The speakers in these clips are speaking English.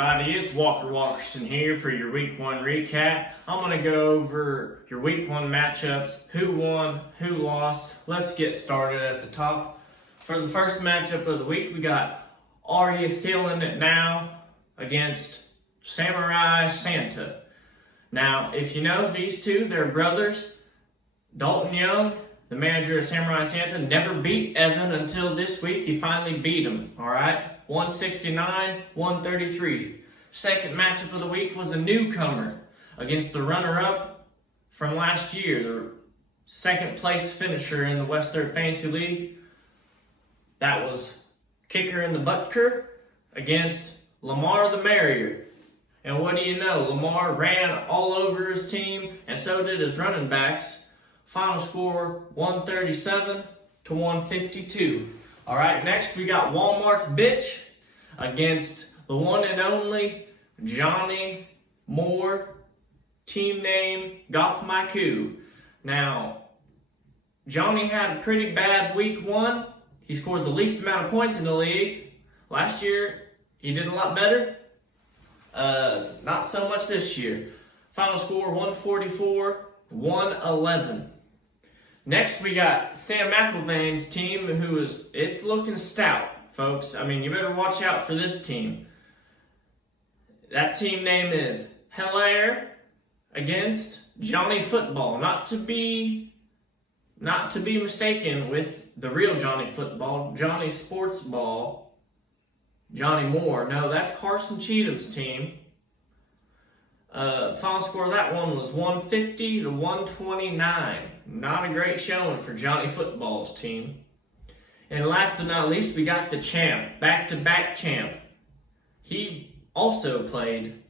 everybody, it's Walkerson here for your Week 1 recap. I'm going to go over your Week 1 matchups, who won, who lost. Let's get started at the top. For the first matchup of the week, we got Are You Feeling It Now against Samurai Santa. Now, if you know these two, they're brothers. Dalton Young, the manager of Samurai Santa, never beat Evan until this week. He finally beat him, all right? 169-133. Second matchup of the week was a newcomer against the runner-up from last year, the second place finisher in the W3FL Fantasy League. That was Kicker in the Butker against Lamar the Merrier. And what do you know? Lamar ran all over his team, and so did his running backs. Final score 137-152. All right, next we got Walmart's Bitch against the one and only Johnny Moore, team name Goff My Coup. Now, Johnny had a pretty bad week 1. He scored the least amount of points in the league. Last year, he did a lot better. Not so much this year. Final score 144-111. Next, we got Sam McElvain's team, it's looking stout, folks. I mean, you better watch out for this team. That team name is Hilaire against Johnny Football. Not to be mistaken with the real Johnny Football, Johnny Sports Ball, Johnny Moore. No, that's Carson Cheatham's team. Final score of that one was 150-129. Not a great showing for Johnny Football's team. And last but not least, we got the champ, back-to-back champ. He also played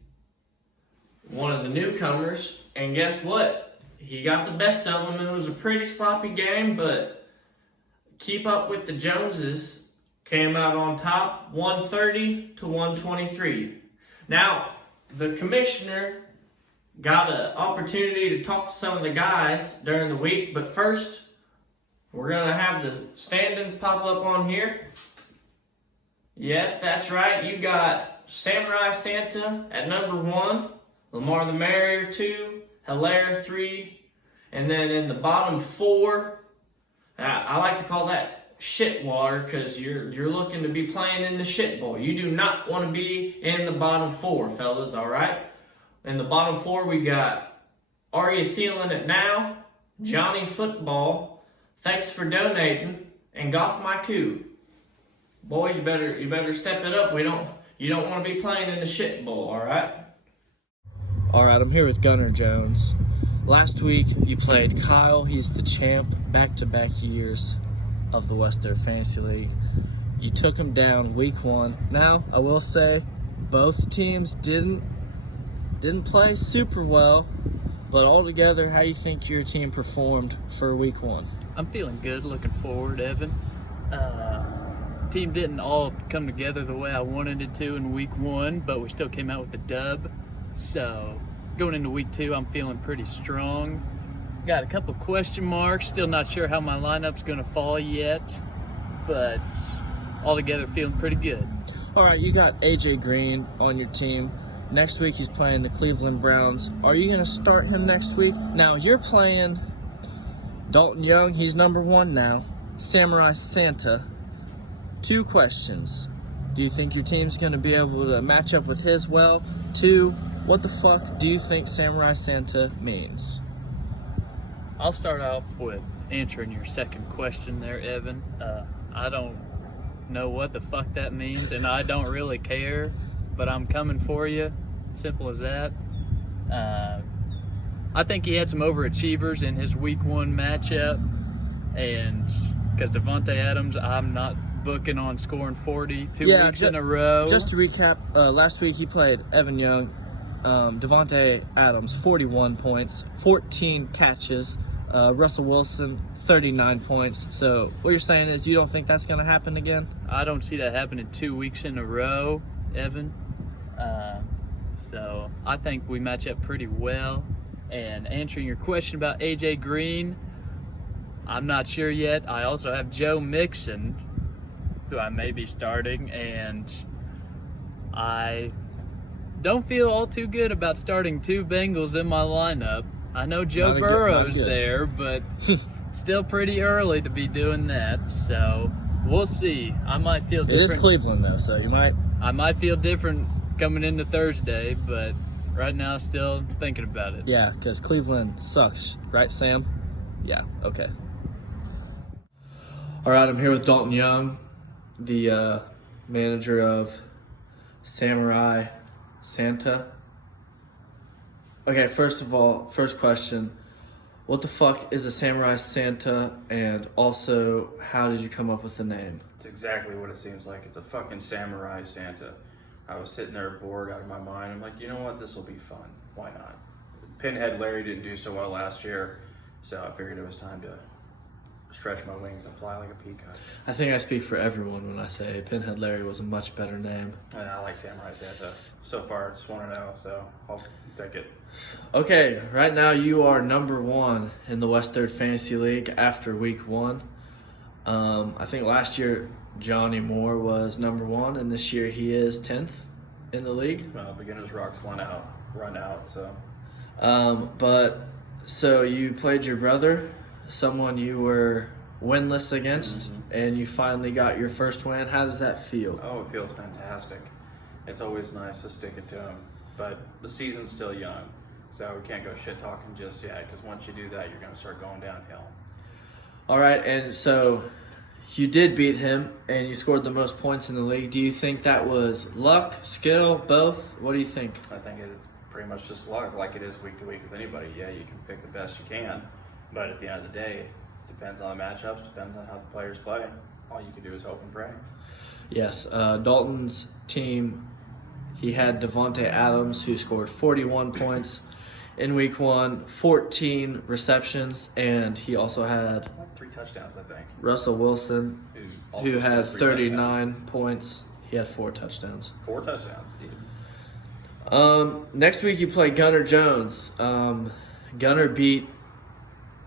one of the newcomers, and guess what? He got the best of them. It was a pretty sloppy game, but Keep Up with the Joneses came out on top, 130-123. Now, the commissioner got an opportunity to talk to some of the guys during the week, but first, we're going to have the standings pop up on here. Yes, that's right. You got Samurai Santa at number 1, Lamar the Merrier 2, Hilaire 3, and then in the bottom 4, I like to call that shit water because you're looking to be playing in the shit bowl. You do not want to be in the bottom 4, fellas, all right? In the bottom 4, we got Are You Feeling It Now, Johnny Football, Thanks for Donating, and Goff My Coup. Boys, you better step it up. You don't want to be playing in the shit bowl, all right? All right, I'm here with Gunnar Jones. Last week, you played Kyle. He's the champ, back-to-back years of the W3FL Fantasy League. You took him down week 1. Now, I will say, both teams didn't play super well, but altogether, how do you think your team performed for week 1? I'm feeling good, looking forward, Evan. Team didn't all come together the way I wanted it to in week 1, but we still came out with the dub. So, going into week 2, I'm feeling pretty strong. Got a couple question marks, still not sure how my lineup's going to fall yet, but altogether feeling pretty good. All right, you got AJ Green on your team. Next week he's playing the Cleveland Browns. Are you going to start him next week? Now, you're playing Dalton Young. He's number 1 now. Samurai Santa. 2 questions. Do you think your team's going to be able to match up with his well? 2, what the fuck do you think Samurai Santa means? I'll start off with answering your second question there, Evan. I don't know what the fuck that means, and I don't really care, but I'm coming for you. Simple as that. I think he had some overachievers in his week 1 matchup, and because Devontae Adams, I'm not booking on scoring 40 two weeks in a row. Just to recap, last week he played Evan Young, Devontae Adams, 41 points, 14 catches, Russell Wilson, 39 points. So what you're saying is you don't think that's going to happen again? I don't see that happening 2 weeks in a row, Evan. So I think we match up pretty well. And answering your question about AJ Green, I'm not sure yet. I also have Joe Mixon, who I may be starting, and I don't feel all too good about starting 2 Bengals in my lineup. I know Joe Burrow's there, but still pretty early to be doing that. So we'll see. I might feel different. It is Cleveland though, so I might feel different coming into Thursday, but right now still thinking about it. Yeah, because Cleveland sucks, right, Sam? Yeah. Okay. All right, I'm here with Dalton Young, the manager of Samurai Santa. Okay, first of all, first question. What the fuck is a Samurai Santa, and also, how did you come up with the name? It's exactly what it seems like. It's a fucking Samurai Santa. I was sitting there bored out of my mind. I'm like, you know what? This will be fun. Why not? Pinhead Larry didn't do so well last year, so I figured it was time to stretch my wings and fly like a peacock. I think I speak for everyone when I say Pinhead Larry was a much better name. And I like Samurai Santa. So far, it's 1-0, so I'll take it. Okay, right now you are number 1 in the West Third Fantasy League after week 1. I think last year Johnny Moore was number 1, and this year he is 10th in the league. Well, beginner's rocks run out, so. So you played your brother, someone you were winless against, and you finally got your first win. How does that feel? Oh, it feels fantastic. It's always nice to stick it to him, but the season's still young, so we can't go shit talking just yet, because once you do that, you're going to start going downhill. All right, and so you did beat him, and you scored the most points in the league. Do you think that was luck, skill, both? What do you think? I think it's pretty much just luck, like it is week to week with anybody. Yeah, you can pick the best you can, but at the end of the day, it depends on the matchups, depends on how the players play. All you can do is hope and pray. Yes, Dalton's team, he had Devontae Adams, who scored 41 points in week 1, 14 receptions, and he also had Like 3 touchdowns, I think. Russell Wilson, who had scored 39 points. He had 4 touchdowns. 4 touchdowns, dude. Next week you play Gunnar Jones. Gunnar beat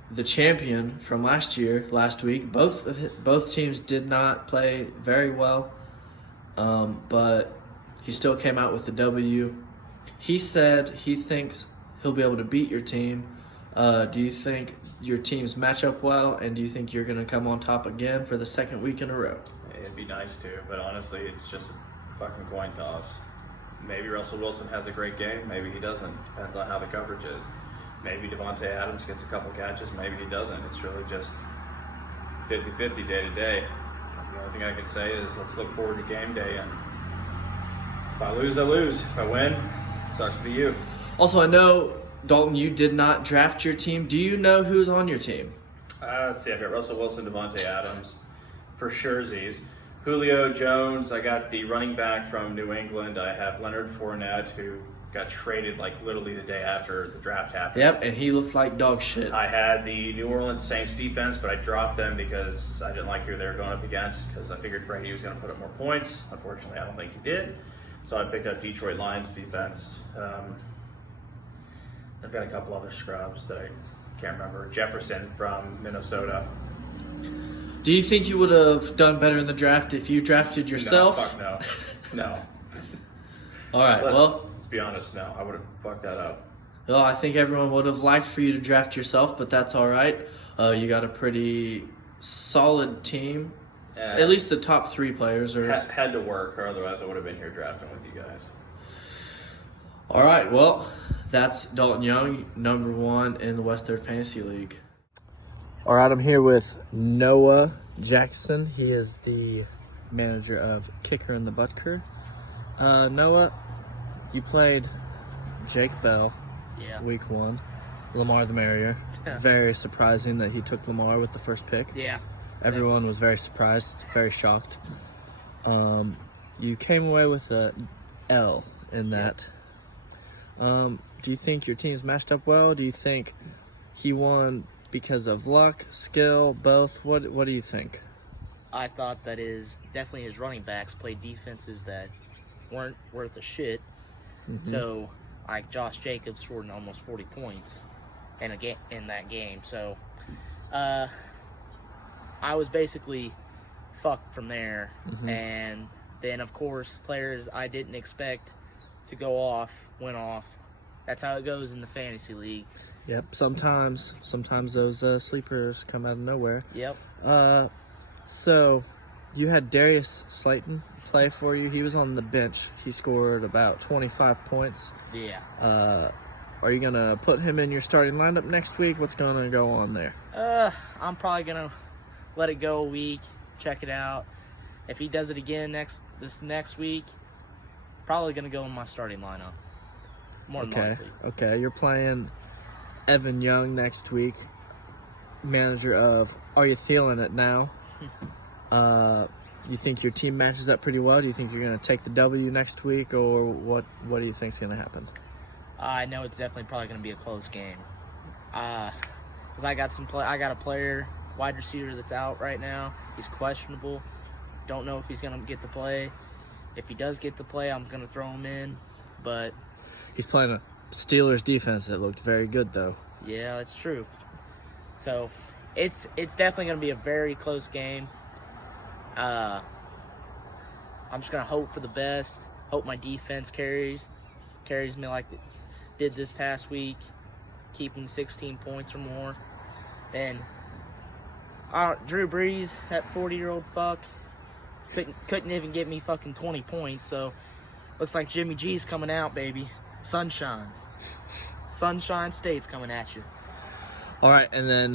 the champion from last week. Both teams did not play very well, but he still came out with the W. He said he thinks he'll be able to beat your team. Do you think your teams match up well, and do you think you're going to come on top again for the second week in a row? It'd be nice to, but honestly, it's just a fucking coin toss. Maybe Russell Wilson has a great game, maybe he doesn't. Depends on how the coverage is. Maybe Devontae Adams gets a couple catches, maybe he doesn't. It's really just 50-50 day to day. The only thing I can say is let's look forward to game day, and if I lose, I lose. If I win, it sucks to be you. Also, I know, Dalton, you did not draft your team. Do you know who's on your team? Let's see, I've got Russell Wilson, Devontae Adams, for surezies. Julio Jones, I got the running back from New England. I have Leonard Fournette, who got traded like literally the day after the draft happened. Yep, and he looked like dog shit. I had the New Orleans Saints defense, but I dropped them because I didn't like who they were going up against, because I figured Brady was going to put up more points. Unfortunately, I don't think he did. So I picked up Detroit Lions defense. I've got a couple other scrubs that I can't remember. Jefferson from Minnesota. Do you think you would have done better in the draft if you drafted yourself? No, fuck no. No. All right, Let's be honest, no. I would have fucked that up. Well, I think everyone would have liked for you to draft yourself, but that's all right. You got a pretty solid team. At least the top 3 players are... Had to work, or otherwise I would have been here drafting with you guys. All right, well, that's Dalton Young, number 1 in the West Third Fantasy League. All right, I'm here with Noah Jackson. He is the manager of Kicker in the Butker. Noah, you played Jake Bell week 1. Lamar the Merrier. Very surprising that he took Lamar with the first pick. Yeah. Everyone was very surprised, very shocked. You came away with a L in that. Do you think your team's matched up well? Do you think he won because of luck, skill, both? What do you think? I thought that definitely his running backs played defenses that weren't worth a shit. Mm-hmm. So, like Josh Jacobs scored almost 40 points in that game. So, I was basically fucked from there. Mm-hmm. And then, of course, players I didn't expect to go off went off. That's how it goes in the fantasy league. Yep. Sometimes those sleepers come out of nowhere. Yep. So you had Darius Slayton play for you. He was on the bench. He scored about 25 points. Yeah. Are you gonna put him in your starting lineup next week? What's gonna go on there? I'm probably gonna let it go a week, check it out. If he does it again this next week, probably gonna go in my starting lineup. More than likely. Okay. You're playing Evan Young next week, manager of Are You Feeling It Now? You think your team matches up pretty well? Do you think you're going to take the W next week, or what do you think's going to happen? I know it's definitely probably going to be a close game. Because I got a player, wide receiver that's out right now. He's questionable. Don't know if he's going to get to play. If he does get to play, I'm going to throw him in. But he's playing a Steelers defense that looked very good, though. Yeah, it's true. So it's definitely going to be a very close game. I'm just going to hope for the best. Hope my defense carries me like it did this past week, keeping 16 points or more. And Drew Brees, that 40-year-old fuck, couldn't even get me fucking 20 points. So looks like Jimmy G's coming out, baby. Sunshine State's coming at you. All right, and then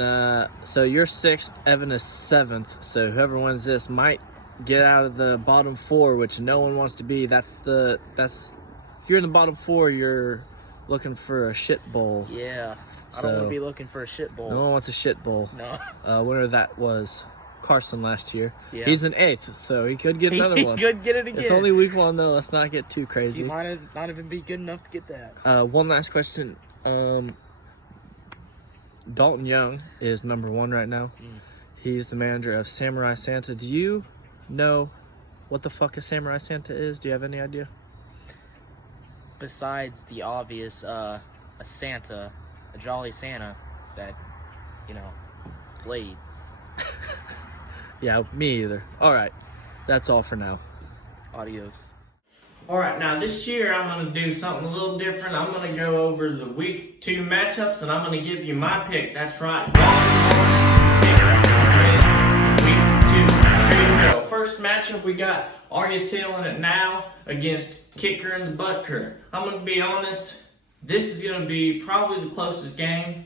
so you're 6th, Evan is 7th. So whoever wins this might get out of the bottom 4, which no one wants to be. That's if you're in the bottom 4, you're looking for a shit bowl. Yeah, I don't want to be looking for a shit bowl. No one wants a shit bowl. No. Winner that was Carson last year. Yeah. He's an 8th, so he could get another one. He could get it again. It's only week 1, though. Let's not get too crazy. He might not even be good enough to get that. One last question. Dalton Young is number 1 right now. He's the manager of Samurai Santa. Do you know what the fuck a Samurai Santa is? Do you have any idea? Besides the obvious, a Santa, a jolly Santa that, played. Yeah, me either. All right, that's all for now. Adios. All right, now this year I'm going to do something a little different. I'm going to go over the week 2 matchups, and I'm going to give you my pick. That's right. Week 2. Here we go. First matchup, we got Are You Feeling It Now against Kicker and the Butker. I'm going to be honest, this is going to be probably the closest game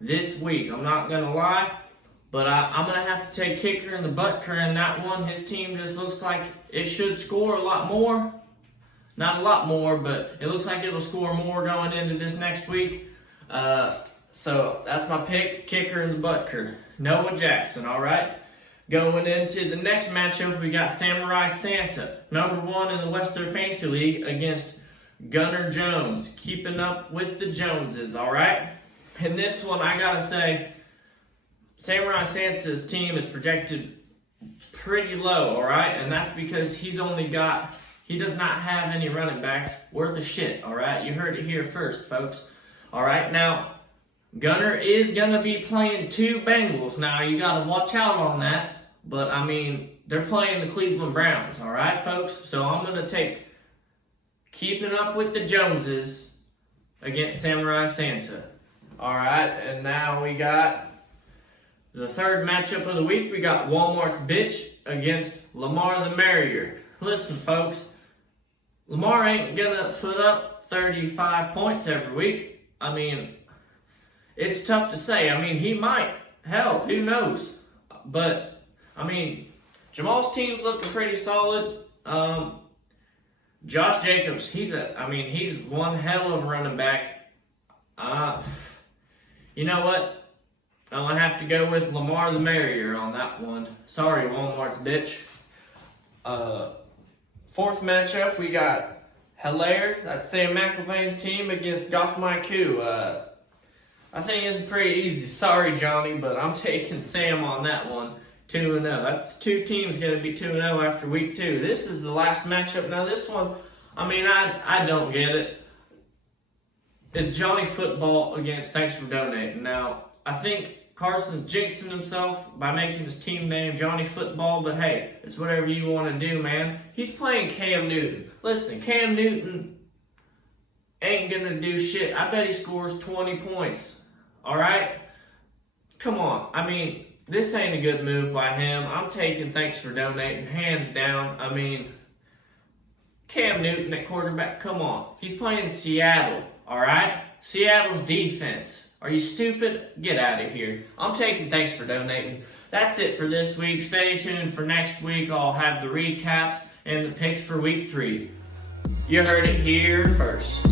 this week. I'm not going to lie. But I'm going to have to take Kicker and the Butker in that one. His team just looks like it should score a lot more. Not a lot more, but it looks like it'll score more going into this next week. So that's my pick, Kicker and the Butker. Noah Jackson, all right? Going into the next matchup, we got Samurai Santa, number 1 in the Western Fantasy League, against Gunnar Jones, keeping up with the Joneses, all right? In this one, I got to say, Samurai Santa's team is projected pretty low, all right? And that's because he does not have any running backs worth a shit, all right? You heard it here first, folks. All right, now, Gunnar is going to be playing 2 Bengals. Now, you got to watch out on that. But, I mean, they're playing the Cleveland Browns, all right, folks? So I'm going to take keeping up with the Joneses against Samurai Santa. All right, and now we got the third matchup of the week. We got Walmart's bitch against Lamar the Merrier. Listen, folks, Lamar ain't gonna put up 35 points every week. I mean, it's tough to say. I mean, he might. Hell, who knows? But, I mean, Jamal's team's looking pretty solid. Josh Jacobs, he's one hell of a running back. You know what? I'm going to have to go with Lamar the Merrier on that one. Sorry, Walmart's bitch. Fourth matchup, we got Hilaire, that's Sam McElvain's team, against Goff Maiku. I think it's pretty easy. Sorry, Johnny, but I'm taking Sam on that one. 2-0. That's 2 teams going to be 2-0 after week 2. This is the last matchup. Now, this one, I mean, I don't get it. It's Johnny Football against Thanks for Donating. Now, I think Carson's jinxing himself by making his team name Johnny Football, but hey, it's whatever you want to do, man. He's playing Cam Newton. Listen, Cam Newton ain't gonna do shit. I bet he scores 20 points. All right? Come on. I mean, this ain't a good move by him. I'm taking thanks for donating, hands down. I mean, Cam Newton at quarterback, come on. He's playing Seattle, all right? Seattle's defense. Are you stupid? Get out of here. I'm taking thanks for donating. That's it for this week. Stay tuned for next week. I'll have the recaps and the picks for week 3. You heard it here first.